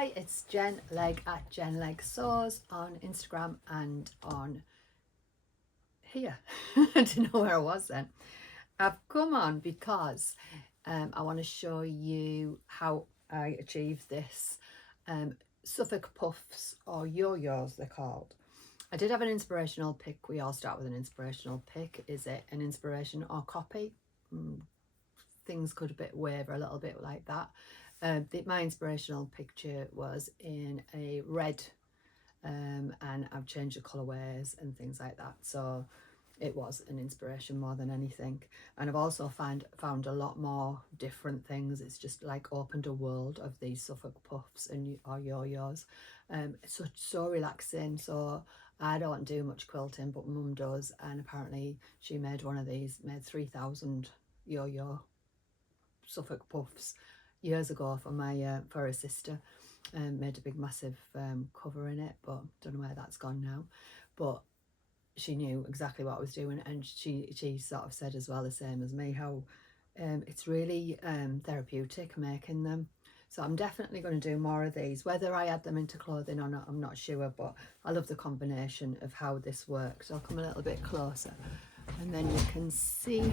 Hi, it's Jen Legg at Jen Legg Sews on Instagram and on here. I didn't know where I was then. I've come on because I want to show you how I achieved this Suffolk Puffs, or yo-yos they're called. I did have an inspirational pick. We all start with an inspirational pick. Is it an inspiration or copy? Things could waver a little bit like that. My inspirational picture was in a red, and I've changed the colourways and things like that, so it was an inspiration more than anything. And I've also found a lot more different things. It's just like opened a world of these Suffolk Puffs and or yo-yos. It's so relaxing. So I don't do much quilting, but mum does, and apparently she made one of these, made 3,000 yo-yo Suffolk Puffs years ago for my for her sister, and made a big massive cover in it, but don't know where that's gone now. But she knew exactly what I was doing, and she sort of said as well, the same as me, how it's really therapeutic making them. So I'm definitely going to do more of these. Whether I add them into clothing or not, I'm not sure, but I love the combination of how this works. I'll come a little bit closer and then you can see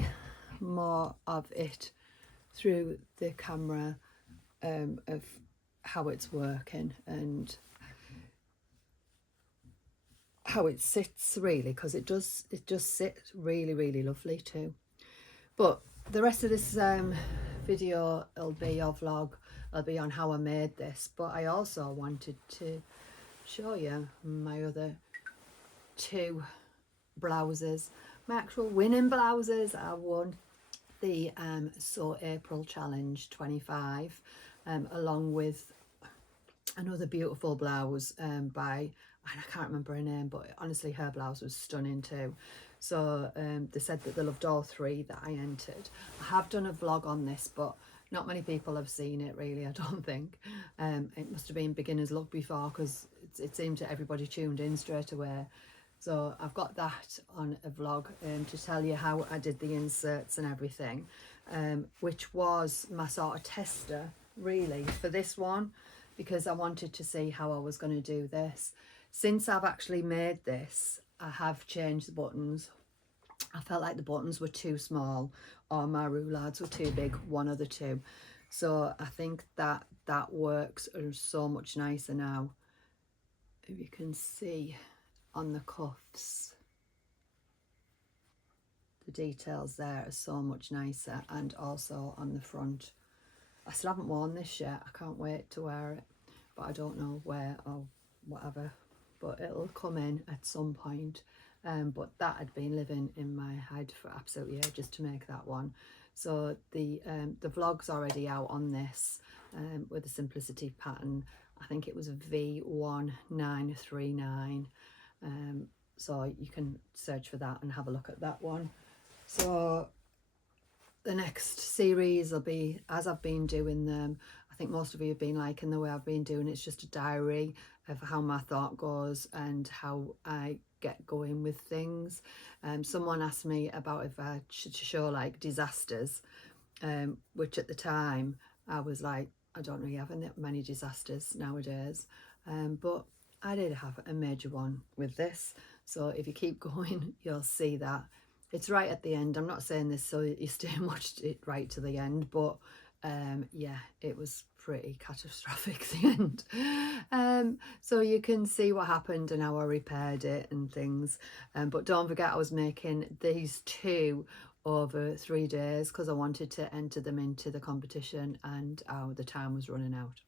more of it through the camera, of how it's working and how it sits, really, because it just sit really lovely too. But the rest of this video will be a vlog. I'll be on how I made this, but I also wanted to show you my other two blouses, my actual winning blouses. I won the Sew April Challenge 25, along with another beautiful blouse by, and I can't remember her name, but honestly her blouse was stunning too. So they said that they loved all three that I entered. I have done a vlog on this, but not many people have seen it really, I don't think. It must have been beginner's luck before, because it seemed that everybody tuned in straight away. So I've got that on a vlog to tell you how I did the inserts and everything, which was my sort of tester really for this one, because I wanted to see how I was going to do this. Since I've actually made this, I have changed the buttons. I felt like the buttons were too small or my roulades were too big, one of the two. So I think that works so much nicer now. If you can see on the cuffs, the details there are so much nicer, and also on the front. I still haven't worn this yet. I can't wait to wear it, but I don't know where or whatever, but it'll come in at some point. But that had been living in my head for absolutely ages to make that one. So the vlog's already out on this, with the simplicity pattern. I think it was a V1939. So you can search for that and have a look at that one. So the next series will be as I've been doing them. I think most of you have been liking the way I've been doing. It's just a diary of how my thought goes and how I get going with things. Someone asked me about if I should show like disasters, which at the time I was like, I don't really have many disasters nowadays, but I did have a major one with this. So if you keep going, you'll see that it's right at the end. I'm not saying this so you stay and watched it right to the end, but yeah, it was pretty catastrophic, the end. So you can see what happened and how I repaired it and things. But don't forget, I was making these two over 3 days because I wanted to enter them into the competition, and the time was running out.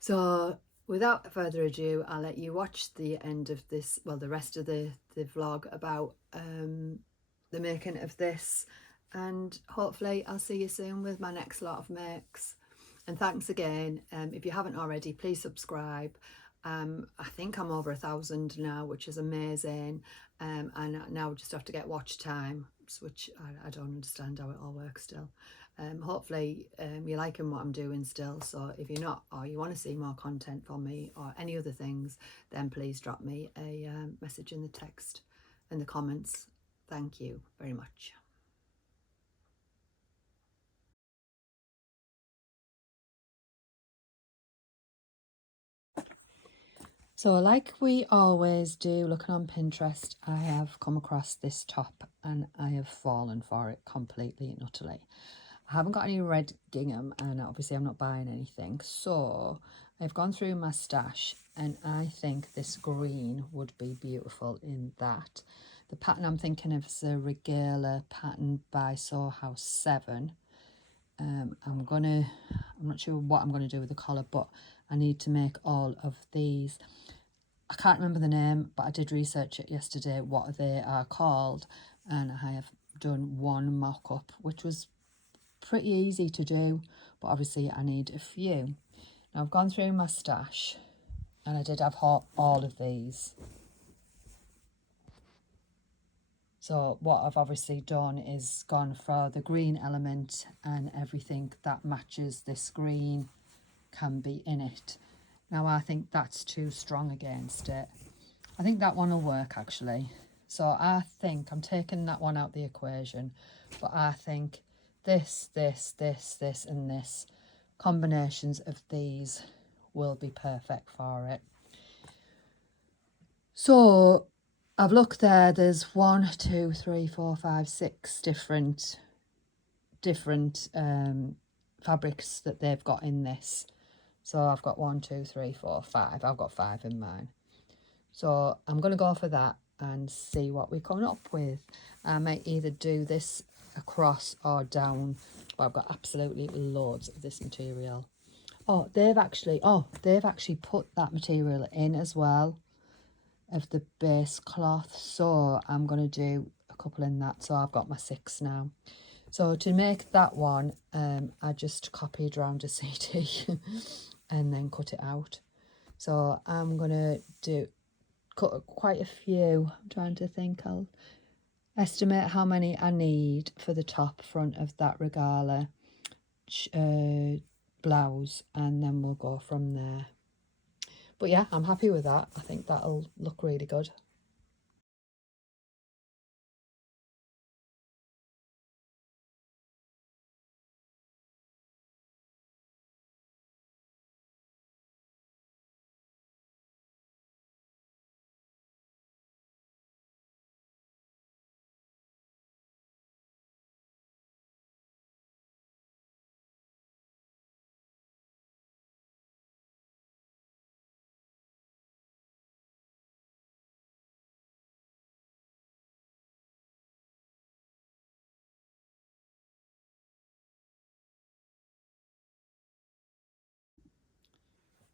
So without further ado, I'll let you watch the end of this, well, the rest of the vlog about the making of this, and hopefully I'll see you soon with my next lot of makes. And thanks again. If you haven't already, please subscribe. I think I'm over 1,000 now, which is amazing, and now I just have to get watch time, which I don't understand how it all works still. Hopefully you're liking what I'm doing still. So if you're not, or you want to see more content from me or any other things, then please drop me a message in the text, in the comments. Thank you very much. So like we always do, looking on Pinterest, I have come across this top and I have fallen for it completely and utterly. I haven't got any red gingham and obviously I'm not buying anything. So I've gone through my stash and I think this green would be beautiful in that. The pattern I'm thinking of is a regalia pattern by Sew House 7. I'm not sure what I'm gonna do with the collar, but I need to make all of these. I can't remember the name, but I did research it yesterday, what they are called, and I have done one mock-up, which was pretty easy to do, but obviously I need a few. Now I've gone through my stash, and I did have all of these. So what I've obviously done is gone for the green element, and everything that matches this green can be in it. Now I think that's too strong against it. I think that one will work actually. So I think I'm taking that one out the equation, but I think this, and this, combinations of these will be perfect for it. So I've looked there, there's 1, 2, 3, 4, 5, 6 different fabrics that they've got in this. So I've got 1, 2, 3, 4, 5. I've got 5 in mine. So I'm going to go for that and see what we come up with. I might either do this across or down, but I've got absolutely loads of this material. Oh, they've actually put that material in as well of the base cloth. So I'm going to do a couple in that. So I've got my 6 now. So to make that one, I just copied around a CD and then cut it out. So I'm going to cut quite a few. I'm trying to think. I'll estimate how many I need for the top front of that regalia blouse, and then we'll go from there. But yeah, I'm happy with that. I think that'll look really good.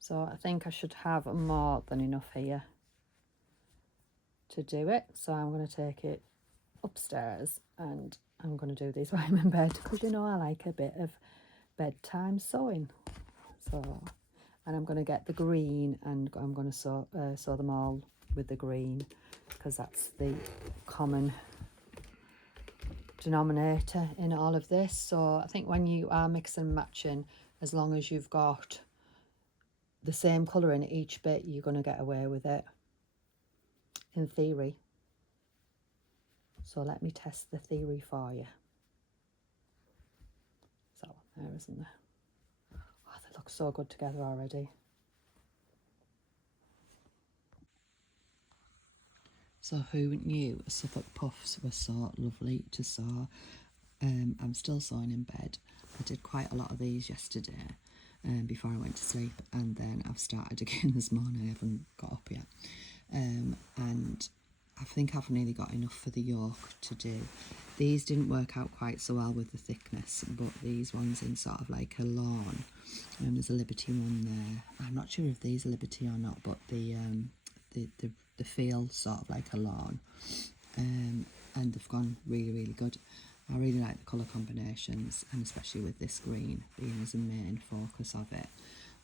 So I think I should have more than enough here to do it. So I'm going to take it upstairs and I'm going to do these while I'm in bed, because you know I like a bit of bedtime sewing. So, and I'm going to get the green and I'm going to sew them all with the green, because that's the common denominator in all of this. So I think when you are mixing and matching, as long as you've got the same colour in each bit, you're going to get away with it, in theory. So let me test the theory for you. So there, isn't there? Oh, they look so good together already. So who knew Suffolk Puffs were so lovely to sew? I'm still sewing in bed. I did quite a lot of these yesterday before I went to sleep, and then I've started again this morning. I haven't got up yet. And I think I've nearly got enough for the yoke to do. These didn't work out quite so well with the thickness, but these ones in sort of like a lawn. There's a Liberty one there. I'm not sure if these are Liberty or not, but the feel sort of like a lawn. And they've gone really, really good. I really like the colour combinations, and especially with this green being as a main focus of it.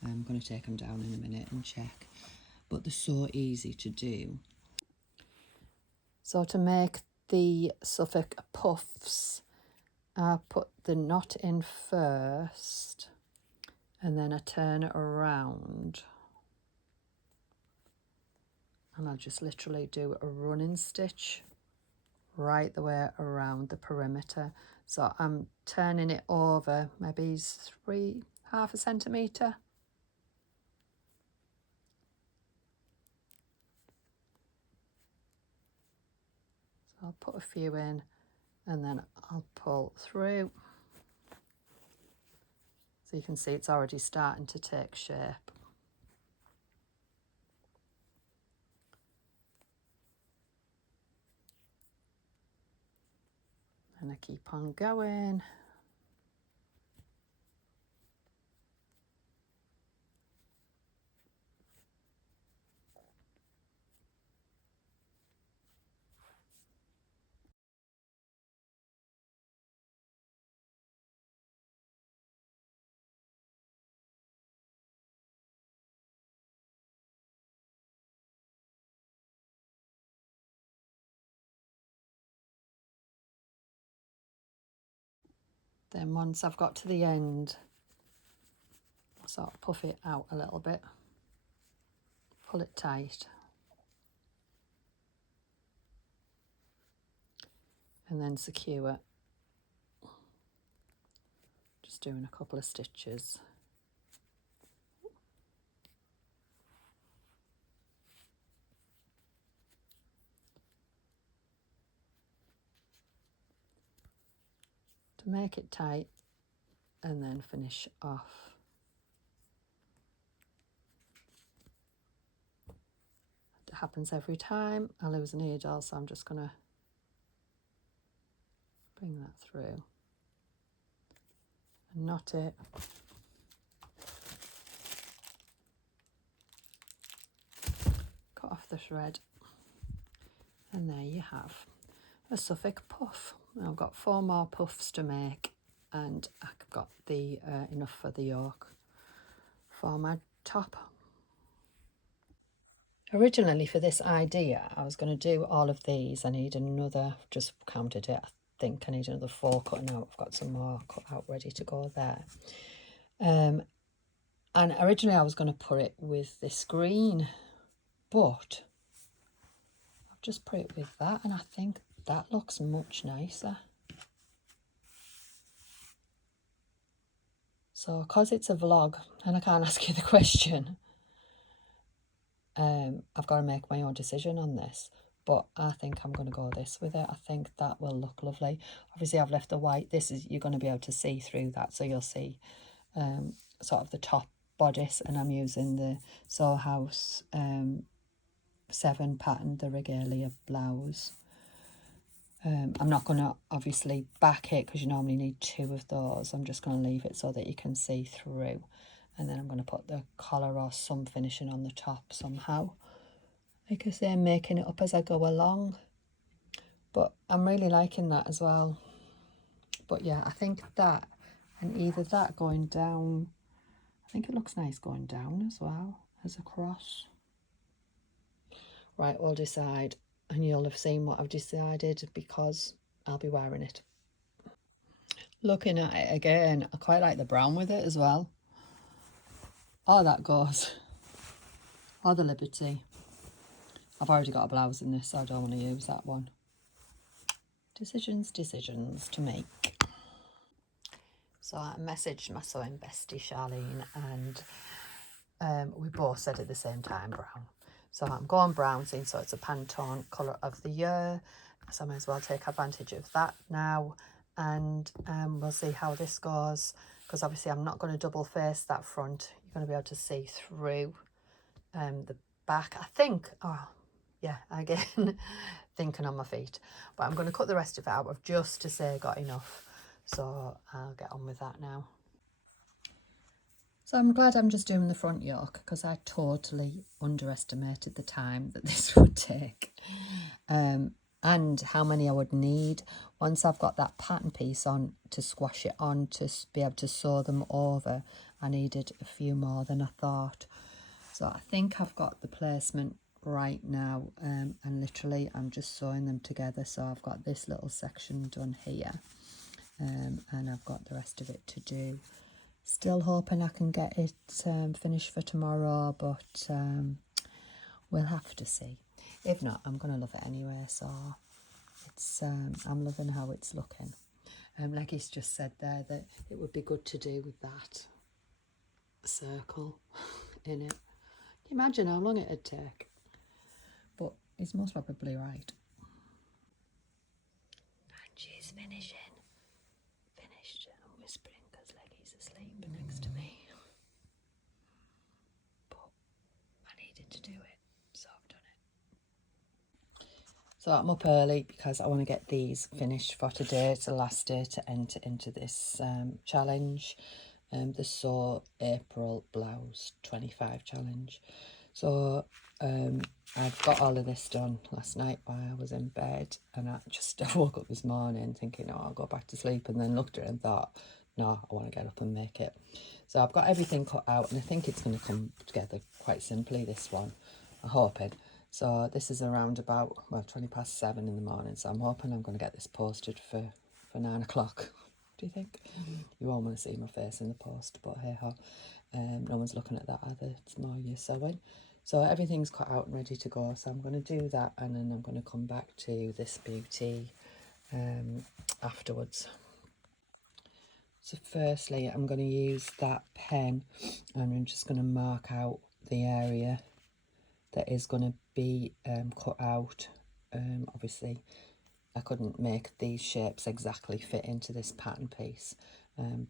I'm going to take them down in a minute and check. But they're so easy to do. So to make the Suffolk Puffs, I put the knot in first and then I turn it around. And I'll just literally do a running stitch right the way around the perimeter. So I'm turning it over maybe half a centimetre. I'll put a few in and then I'll pull through. So you can see it's already starting to take shape. And I keep on going. Then once I've got to the end, I'll sort of puff it out a little bit, pull it tight, and then secure. Just doing a couple of stitches. To make it tight and then finish off. It happens every time. I lose a needle, so I'm just going to bring that through and knot it. Cut off the thread, and there you have a Suffolk puff. Now I've got 4 more puffs to make, and I've got the enough for the yoke for my top. Originally for this idea, I was going to do all of these. I need another, just counted it, I think I need another 4 cutting out. I've got some more cut out ready to go there. And originally I was going to put it with this green, but I've just put it with that, and I think that looks much nicer. So because it's a vlog and I can't ask you the question, I've got to make my own decision on this, but I think I'm going to go this with it. I think that will look lovely. Obviously I've left the white. This is, you're going to be able to see through that, so you'll see sort of the top bodice, and I'm using the Sew House 7 pattern, the regalia blouse. I'm not going to obviously back it because you normally need 2 of those. I'm just going to leave it so that you can see through, and then I'm going to put the collar or some finishing on the top somehow. Like I say, I'm making it up as I go along, but I'm really liking that as well. But yeah, I think that, and either that going down, I think it looks nice going down as well as a cross. Right, we'll decide, and you'll have seen what I've decided because I'll be wearing it. Looking at it again, I quite like the brown with it as well. Oh, that goes. Oh, the Liberty. I've already got a blouse in this, so I don't want to use that one. Decisions to make. So I messaged my sewing bestie Charlene, and we both said at the same time brown. So I'm going brown, seeing so it's a Pantone colour of the year, so I may as well take advantage of that now, and we'll see how this goes, because obviously I'm not going to double face that front. You're going to be able to see through the back, I think. Oh yeah, again thinking on my feet, but I'm going to cut the rest of it out of just to say got enough, so I'll get on with that now. So I'm glad I'm just doing the front yoke, because I totally underestimated the time that this would take, and how many I would need. Once I've got that pattern piece on to squash it on to be able to sew them over, I needed a few more than I thought. So I think I've got the placement right now, and literally I'm just sewing them together. So I've got this little section done here, and I've got the rest of it to do. Still hoping I can get it finished for tomorrow, but we'll have to see. If not, I'm going to love it anyway, so it's I'm loving how it's looking. Like he's just said there, that it would be good to do with that circle in it. Can you imagine how long it'd take? But he's most probably right. She's finished. I'm whispering because Leggy's asleep next to me. But I needed to do it, so I've done it. So I'm up early because I want to get these finished for today. It's the last day to enter into this challenge. The Sew April Blouse 25 challenge. So I've got all of this done last night while I was in bed, and I woke up this morning thinking, oh, I'll go back to sleep, and then looked at it and thought, no, I want to get up and make it. So I've got everything cut out, and I think it's going to come together quite simply, this one. I'm hoping. So this is around about, well, 7:20 in the morning, so I'm hoping I'm going to get this posted for 9 o'clock. Do you think? You won't want to see my face in the post, but hey ho. No one's looking at that either. It's more you sewing. So everything's cut out and ready to go. So I'm going to do that, and then I'm going to come back to this beauty afterwards. So firstly, I'm going to use that pen, and I'm just going to mark out the area that is going to be cut out. Obviously, I couldn't make these shapes exactly fit into this pattern piece,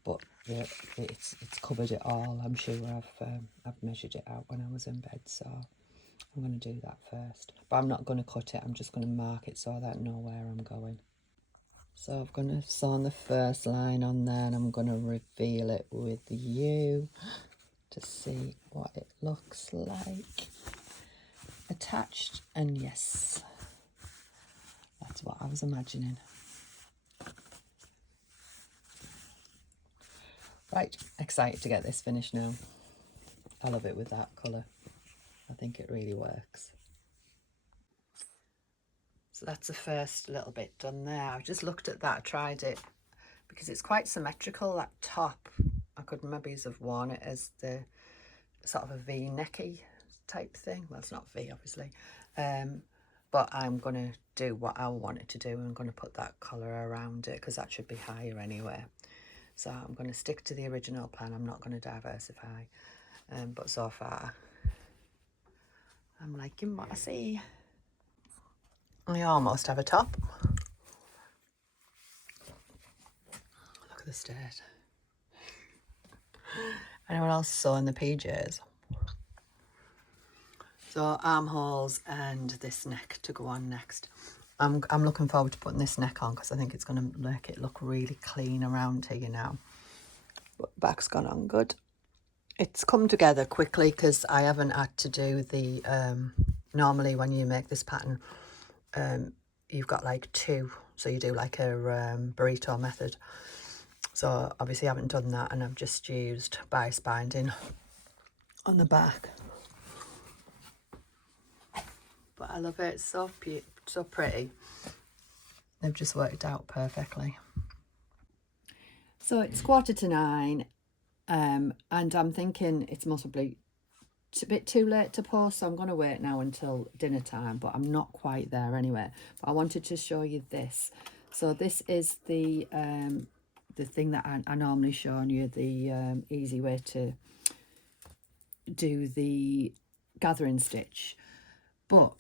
but it's covered it all. I'm sure I've measured it out when I was in bed, so I'm going to do that first. But I'm not going to cut it, I'm just going to mark it so that I know where I'm going. So I'm going to sew on the first line on there, and I'm going to reveal it with you to see what it looks like attached. And yes, that's what I was imagining. Right, excited to get this finished now. I love it with that colour. I think it really works. So that's the first little bit done there. I've just looked at that, tried it, because it's quite symmetrical, that top. I could maybe have worn it as the sort of a V-necky type thing. Well, it's not V, obviously. But I'm going to do what I want it to do. I'm going to put that collar around it, because that should be higher anyway. So I'm going to stick to the original plan. I'm not going to diversify. But so far, I'm liking what I see. We almost have a top. Look at the state. Anyone else sewing the PJs? So armholes and this neck to go on next. I'm looking forward to putting this neck on, because I think it's going to make it look really clean around here now. But back's gone on good. It's come together quickly because I haven't had to do the normally when you make this pattern, you've got like two, so you do like a burrito method. So obviously I haven't done that, and I've just used bias binding on the back. But I love it. It's so pretty. They've just worked out perfectly. So it's 9:15, and I'm thinking it's possibly a bit too late to post, so I'm going to wait now until dinner time, but I'm not quite there anyway. But I wanted to show you this. So this is the thing that I normally show you, the easy way to do the gathering stitch. But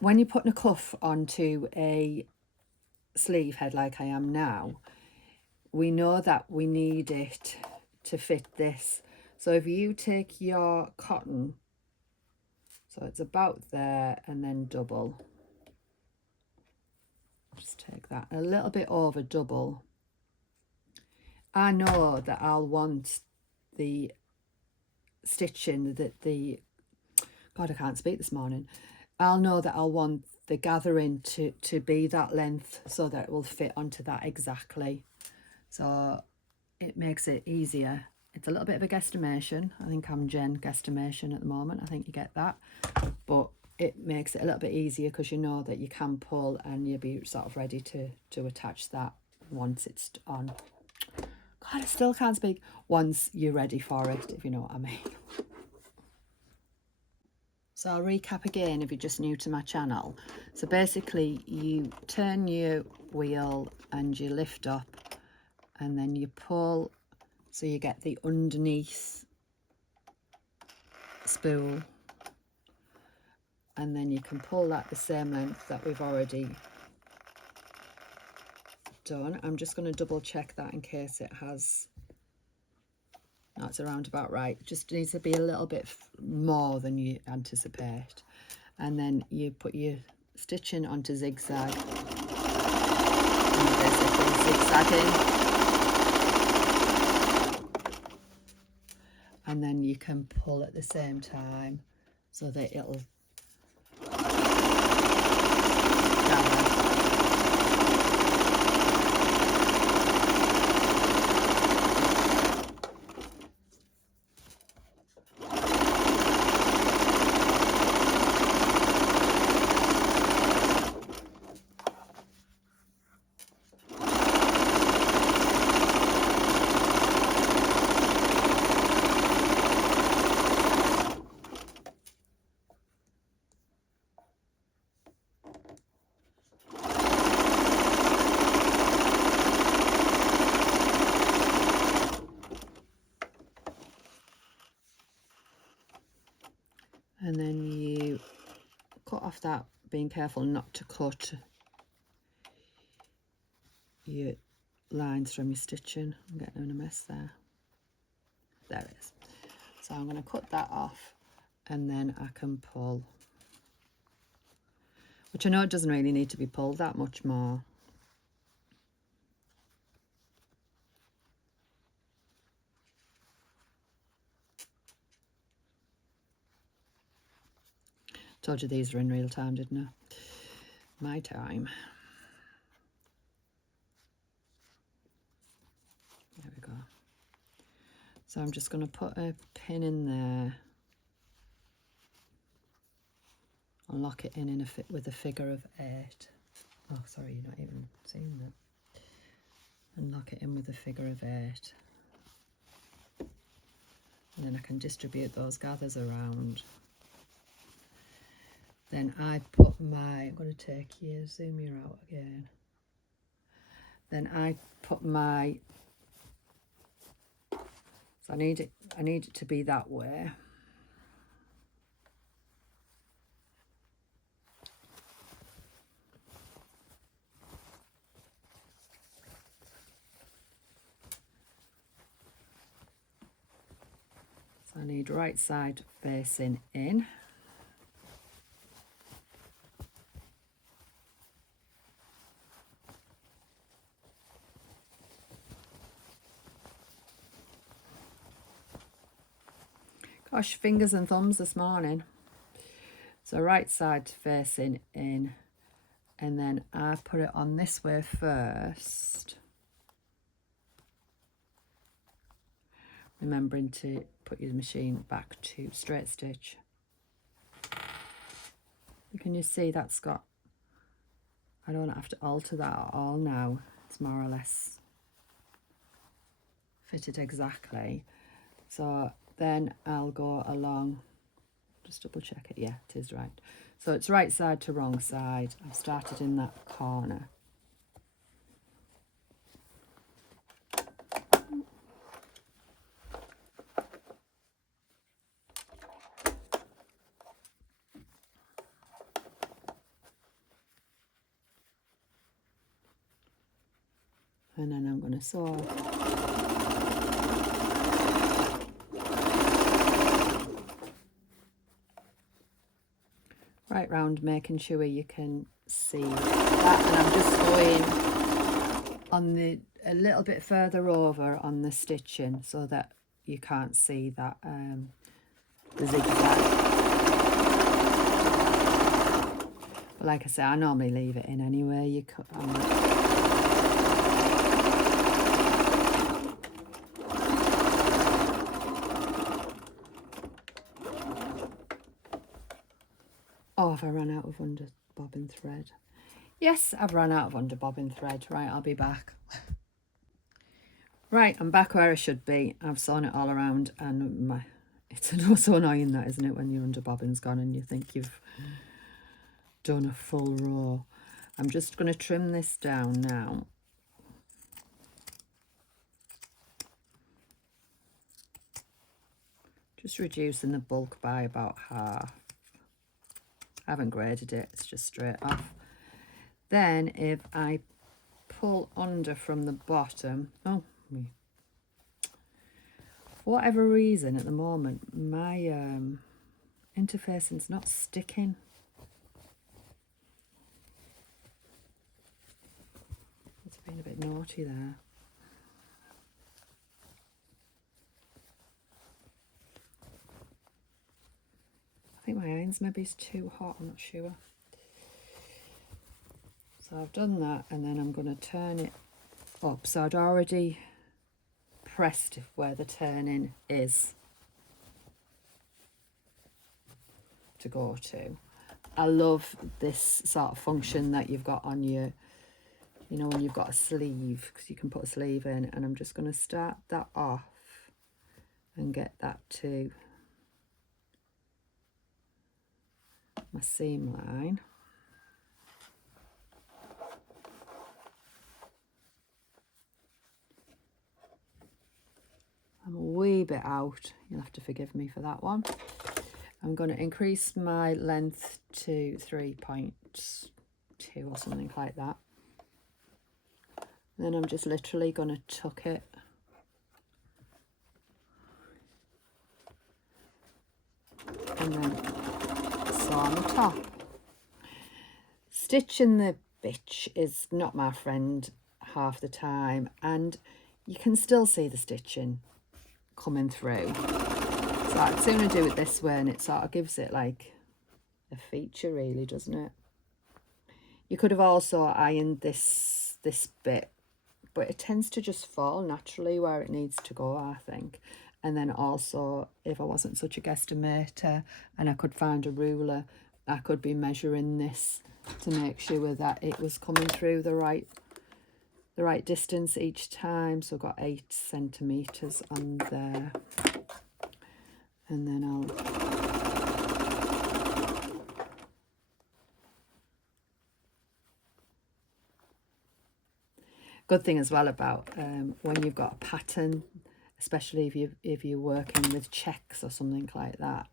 when you're putting a cuff onto a sleeve head like I am now, we know that we need it to fit this. So if you take your cotton, so it's about there, and then double, just take that a little bit over double. I know that I'll want the stitching, God, I can't speak this morning. I'll know that I'll want the gathering to be that length, so that it will fit onto that exactly. So it makes it easier. It's a little bit of a guesstimation. I think I'm Jen guesstimation at the moment. I think you get that. But it makes it a little bit easier, because you know that you can pull, and you'll be sort of ready to attach that once it's on. God, I still can't speak. Once you're ready for it, if you know what I mean. So I'll recap again if you're just new to my channel. So basically you turn your wheel and you lift up, and then you pull, so you get the underneath spool, and then you can pull that the same length that we've already done. I'm just going to double check that in case it has, that's around about right. Just needs to be a little bit more than you anticipate. And then you put your stitching onto zigzag. And basically zigzagging. And then you can pull at the same time so that it'll gather. And then you cut off that, being careful not to cut your lines from your stitching. I'm getting in a mess there. There it is. So I'm going to cut that off and then I can pull. Which I know it doesn't really need to be pulled that much more. Told you these were in real time, didn't I? My time. There we go. So I'm just going to put a pin in there. I'll lock it in a with a figure of 8. Oh, sorry, you're not even seeing that. And lock it in with a figure of 8. And then I can distribute those gathers around. Then I put my, I'm going to take you, zoom you out again. Then I put my, so I need it to be that way. So I need right side facing in. Gosh, fingers and thumbs this morning. So right side facing in, and then I put it on this way first. Remembering to put your machine back to straight stitch. Can you see that's got, I don't have to alter that at all now. It's more or less fitted exactly. So then I'll go along, just double check it, yeah, it is right. So it's right side to wrong side. I've started in that corner. And then I'm going to sew. Right round, making sure you can see that. And I'm just going on the, a little bit further over on the stitching so that you can't see that the zigzag. But like I say, I normally leave it in anyway. You cut Oh, have I run out of under bobbin thread? Yes, I've run out of under bobbin thread. Right, I'll be back. Right, I'm back where I should be. I've sewn it all around, and it's so annoying that, isn't it, when your under bobbin's gone and you think you've done a full row. I'm just going to trim this down now. Just reducing the bulk by about half. I haven't graded it, it's just straight off. Then if I pull under from the bottom. Oh, for whatever reason at the moment, my interfacing's not sticking. It's been a bit naughty there. I think my irons maybe is too hot, I'm not sure. So I've done that, and then I'm going to turn it up. So I'd already pressed where the turning is to go to. I love this sort of function that you've got on your, you know, when you've got a sleeve, because you can put a sleeve in, and I'm just going to start that off and get that to my seam line. I'm a wee bit out, you'll have to forgive me for that one. I'm going to increase my length to 3.2 or something like that. Then I'm just literally going to tuck it and then sew on the top. Stitching the bitch is not my friend half the time, and you can still see the stitching coming through. So I'd sooner do it this way, and it sort of gives it like a feature, really, doesn't it? You could have also ironed this bit, but it tends to just fall naturally where it needs to go, I think. And then also, if I wasn't such a guesstimator and I could find a ruler, I could be measuring this to make sure that it was coming through the right distance each time. So I've got 8 centimeters on there, and then I'll good thing as well about when you've got a pattern, especially if you're working with checks or something like that,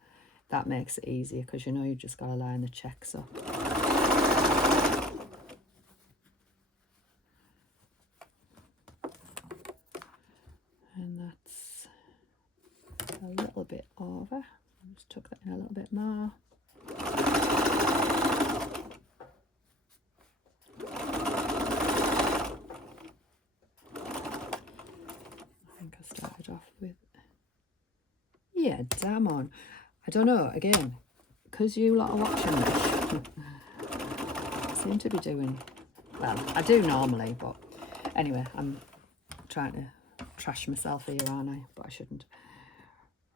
that makes it easier, because you know you've just got to line the checks up. And that's a little bit over. I'll just tuck that in a little bit more. Yeah, damn on. I don't know, again, because you lot are watching this, I seem to be doing, well, I do normally, but anyway, I'm trying to trash myself here, aren't I? But I shouldn't.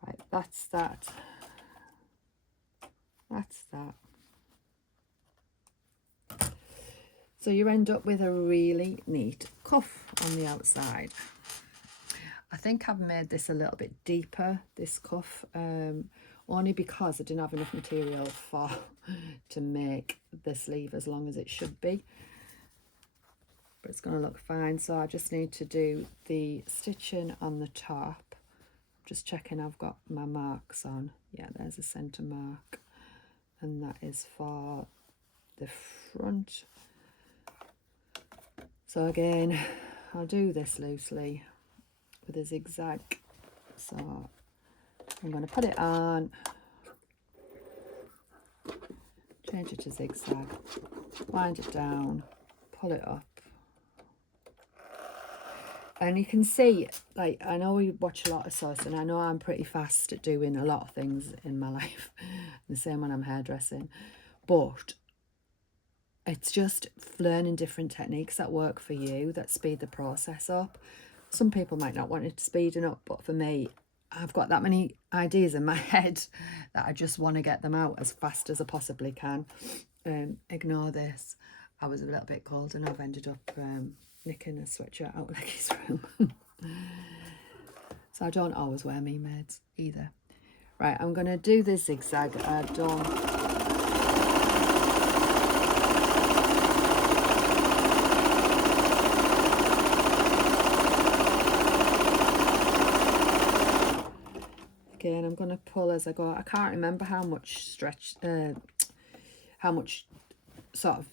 Right, that's that. That's that. So you end up with a really neat cuff on the outside. I think I've made this a little bit deeper, this cuff, only because I didn't have enough material to make the sleeve as long as it should be. But it's going to look fine. So I just need to do the stitching on the top. Just checking I've got my marks on. Yeah, there's a centre mark. And that is for the front. So again, I'll do this loosely with a zigzag. So I'm going to put it on, change it to zigzag, wind it down, pull it up. And you can see, like, I know we watch a lot of sews, and I know I'm pretty fast at doing a lot of things in my life, the same when I'm hairdressing, but it's just learning different techniques that work for you, that speed the process up. Some people might not want it speeding up, but for me, I've got that many ideas in my head that I just want to get them out as fast as I possibly can. Ignore this. I was a little bit cold and I've ended up nicking a sweatshirt out of Lecky's room. So I don't always wear me maids either. Right, I'm going to do this zigzag. I don't... Again, I'm going to pull as I go. I can't remember how much stretch, how much sort of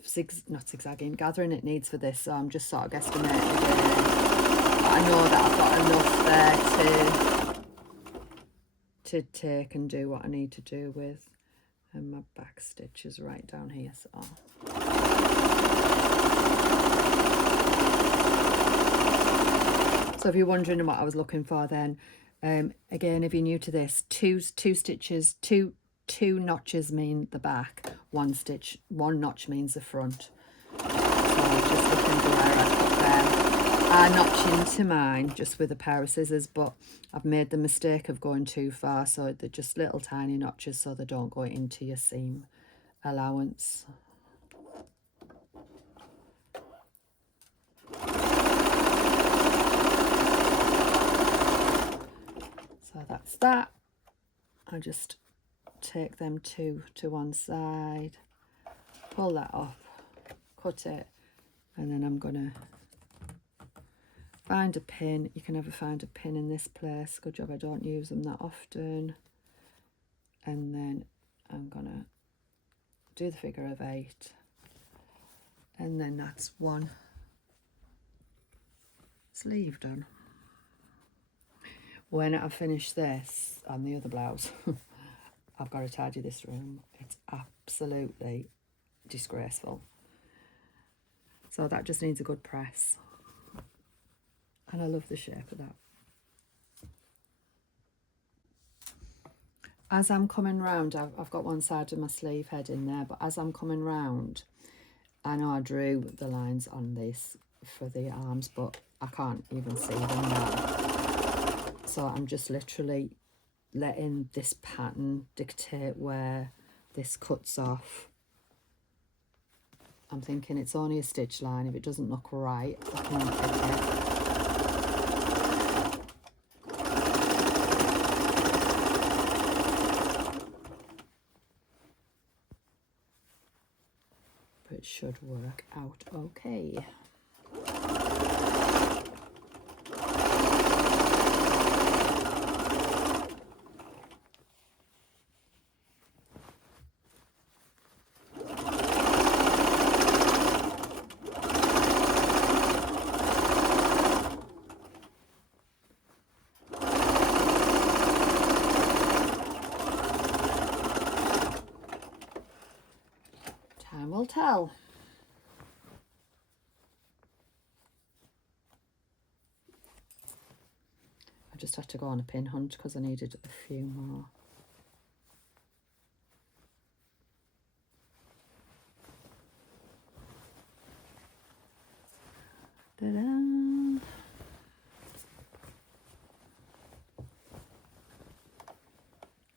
not zigzagging, gathering it needs for this, so I'm just sort of guesstimating it. But I know that I've got enough there to take and do what I need to do with. And my back stitch is right down here, so if you're wondering what I was looking for then, again, if you're new to this, two stitches, two notches mean the back, one notch means the front. So just looking for where I put them. I notch into mine just with a pair of scissors, but I've made the mistake of going too far, so they're just little tiny notches so they don't go into your seam allowance. So that's that. I just take them two to one side, pull that off, cut it, and then I'm gonna find a pin. You can never find a pin in this place. Good job I don't use them that often. And then I'm gonna do the figure of 8, and then that's one sleeve done. When I've finished this on the other blouse, I've got to tidy this room. It's absolutely disgraceful. So that just needs a good press. And I love the shape of that. As I'm coming round, I've got one side of my sleeve head in there, but as I'm coming round, I know I drew the lines on this for the arms, but I can't even see them now. So I'm just literally letting this pattern dictate where this cuts off. I'm thinking it's only a stitch line. If it doesn't look right, I can unpick it. But it should work out okay. Time will tell. I just had to go on a pin hunt because I needed a few more. Ta-da!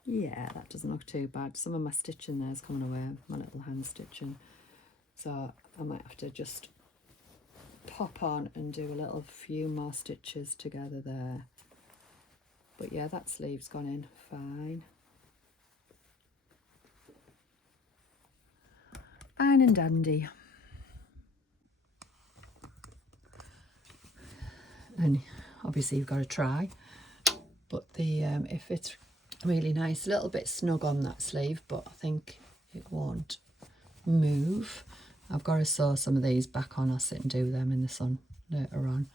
Yeah, that doesn't look too bad. Some of my stitching there is coming away, my little hand stitching. So I might have to just pop on and do a little few more stitches together there. But yeah, that sleeve's gone in fine. Fine and dandy. And obviously you've got to try. But the it fits really nice. A little bit snug on that sleeve, but I think it won't move. I've got to sew some of these back on. I'll sit and do them in the sun later on.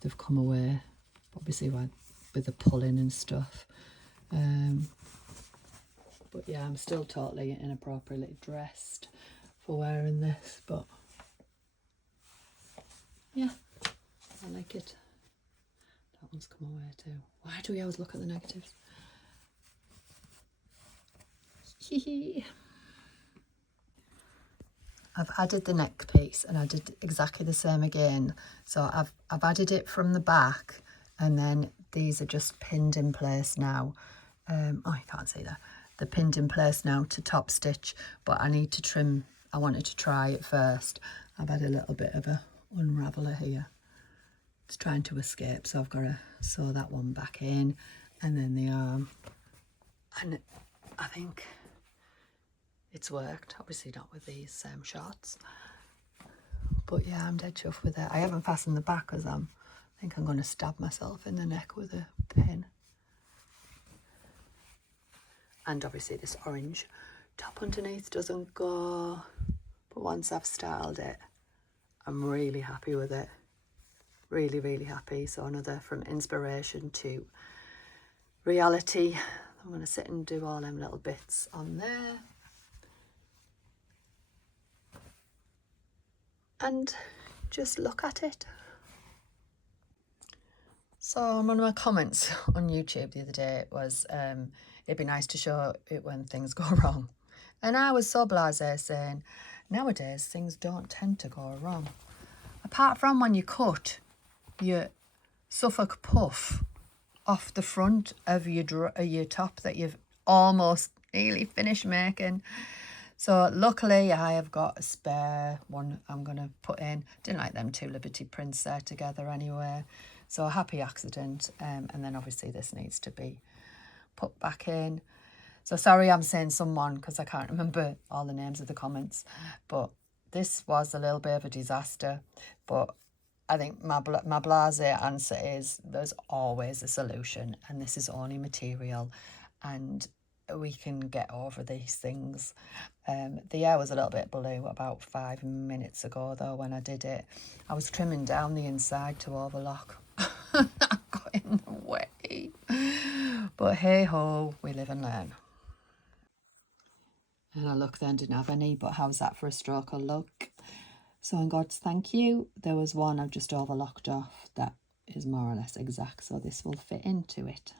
They've come away, obviously, with the pulling and stuff. But yeah, I'm still totally inappropriately dressed for wearing this, but yeah, I like it. That one's come away too. Why do we always look at the negatives? I've added the neck piece and I did exactly the same again. So I've added it from the back, and then these are just pinned in place now. Oh, you can't see that. They're pinned in place now to top stitch, but I need to trim. I wanted to try it first. I've had a little bit of a unraveler here. It's trying to escape, so I've got to sew that one back in, and then the arm. And I think it's worked. Obviously not with these same shots, but yeah, I'm dead chuffed with it. I haven't fastened the back because I think I'm going to stab myself in the neck with a pin. And obviously this orange top underneath doesn't go, but once I've styled it, I'm really happy with it. Really, really happy. So another from inspiration to reality. I'm going to sit and do all them little bits on there. And just look at it. So one of my comments on YouTube the other day was, it'd be nice to show it when things go wrong. And I was so blasé saying, nowadays things don't tend to go wrong. Apart from when you cut your Suffolk puff off the front of your top that you've almost nearly finished making. So luckily I have got a spare one I'm going to put in. Didn't like them two Liberty prints there together anyway. So a happy accident. And then obviously this needs to be put back in. So sorry I'm saying someone because I can't remember all the names of the comments. But this was a little bit of a disaster. But I think my blasé answer is there's always a solution. And this is only material. And we can get over these things. The hair was a little bit blue about 5 minutes ago though when I did it. I was trimming down the inside to overlock. I got in the way. But hey ho, we live and learn. And I look then didn't have any, but how's that for a stroke of luck? So in God's thank you, there was one I've just overlocked off that is more or less exact, so this will fit into it.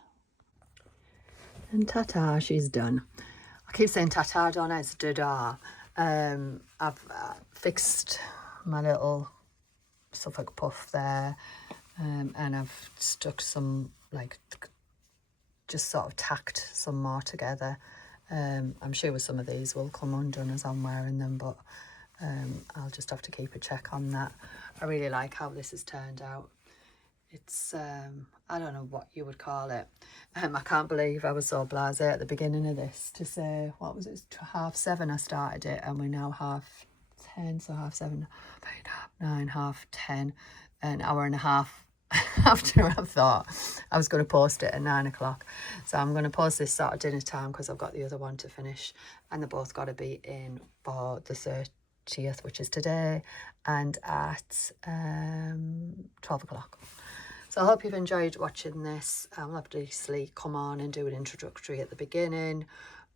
And ta-ta, she's done. I keep saying ta-ta, don't I? It's da-da. I've fixed my little Suffolk puff there, and I've stuck some, like, just sort of tacked some more together. I'm sure some of these will come undone as I'm wearing them, but I'll just have to keep a check on that. I really like how this has turned out. It's, I don't know what you would call it. I can't believe I was so blasé at the beginning of this to say, what was it, 7:30 I started it, and we're now 10:30, so 7:30, 9:30, 10:30, an hour and a half after I thought I was going to post it at 9 o'clock. So I'm going to post this sort of dinner time because I've got the other one to finish, and they're both got to be in for the 30th, which is today, and at 12 o'clock. So I hope you've enjoyed watching this. I'll obviously come on and do an introductory at the beginning,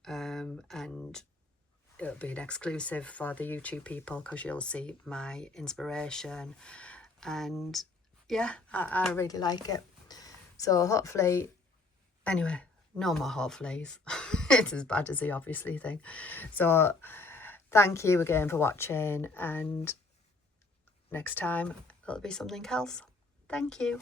and it'll be an exclusive for the YouTube people because you'll see my inspiration. And yeah, I really like it. So hopefully, anyway, no more hopefullys. It's as bad as the obviously thing. So thank you again for watching, and next time it'll be something else. Thank you.